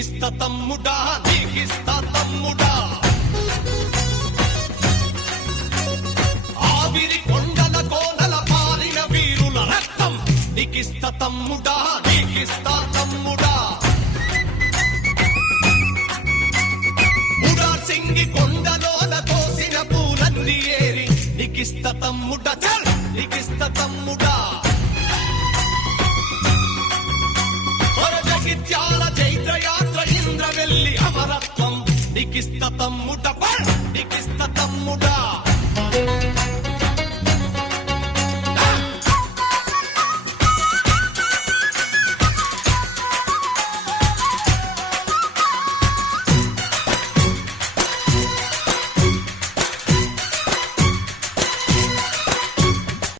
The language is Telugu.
నీకిస్త తమ్ముడా నీకిస్త తమ్ముడా ఆవిరి కొండల కోనల పారిన వీరుల రక్తం నీకిస్త తమ్ముడా నీకిస్త తమ్ముడా సింగి కొండలోన కోసిన పూలన్నీ ఏరి నీకిస్త తమ్ముడా చల్ నీకిస్త తమ్ముడా జగిత్యాల చైత్రయాత్ర ఇంద్రవెల్లి అమరత్వం నీకిస్త తమ్ముడా